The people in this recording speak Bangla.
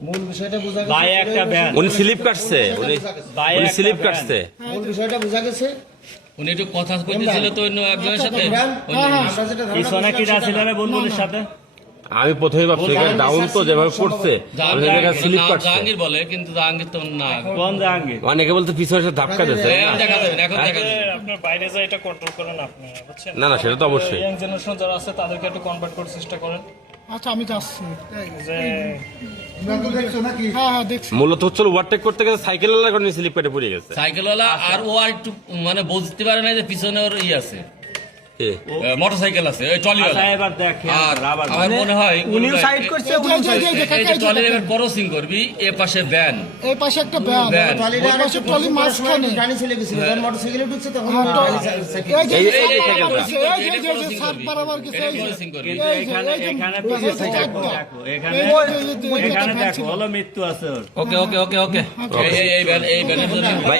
মূল বিষয়টা বোঝা গেছে। ভাই একটা ব্যান উনি স্লিপ কাটছে, উনি স্লিপ কাটছে। মূল বিষয়টা বোঝা গেছে। উনি একটু কথা কইতেছিল তো অন্য একজনের সাথে। ইমরান, আমরা যেটা ধারণা পিছনে কি করছিলাম ছিল সেটা- রে বুলবুলের সাথে? আমি প্রথমে ভাবছি এখানে ডাউন তো যেভাবে করছে স্লিপ কাটছে। জাহাঙ্গীর বলে, কিন্তু জাহাঙ্গীর তো না। কোন জাহাঙ্গীর? অনেকে বলতে পিছনে এসে ধাক্কা দিচ্ছে। এখন দেখা যাবে না, এখন দেখা যাবে না। আপনার বাইরে যা এটা কন্ট্রোল করেন আপনি, বুঝছেন? না না, সেটা তো অবশ্যই। ইয়াং জেনারেশন যারা আছে তাদেরকে একটু কনভার্ট করার চেষ্টা করেন আচ্ছা আমি যাচ্ছি। যে ইমরান তো দেখছো নাকি? হ্যাঁ হ্যাঁ দেখছি। মূলত হচ্ছে ওভারটেক করতে গেছে সাইকেল কারণে স্লিপ কেটে পড়ে গেছে। সাইকেলওয়ালা আর ও আর একটু মানে বুঝতে পারে না যে পিছনে ওর আছে, কে? মোটরসাইকেল আছে, ওই ট্রলিওয়ালা। আচ্ছা, এবার দেখ আর আবার আমার মনে হয় উনিও সাইড করছে, উনিও সাইড করছে। এই যে ট্রলি এবার ক্রসিং করবি, এ পাশে ভ্যান। এই পাশে একটা ব্যান, ব্যান। ট্রলিটা আর পাশে ট্রলি মাঝখানে। গাড়ি চলে গেছিল, যখন মোটরসাইকেলে ঢুকছে তখন হ্যাঁ, তো গাড়ি সাইকেল। এই যে এই- এই সাত সাইকেলটা। বারাবার গেছে, এই যে- এই যে সাত বারাবার গেছে, এই যে- ক্রসিং করবি। কিন্তু এই যে- এখানে এই যে- এখানে এই যে পিছনে চারটা। দেখো, এখানে এই যে- এই যে- এই যে এখানে একটা ভ্যান দেখো ছিল। হলো মৃত্যু আছে ওর। ওকে ওকে ওকে ওকে এই ভ্যানের জন্য ভাই